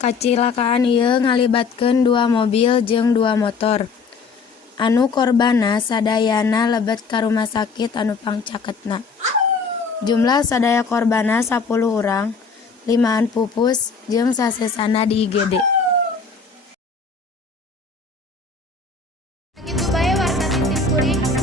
Kacilakaan ieu ngalibatkeun 2 mobil jeung 2 motor. Anu korbana sadayana lebet ka rumah sakit anu pangcaketna. Jumlah sadaya korbana 10 urang, 5an pupus jeung sasesana di IGD. Kitu bae warta titip kuring.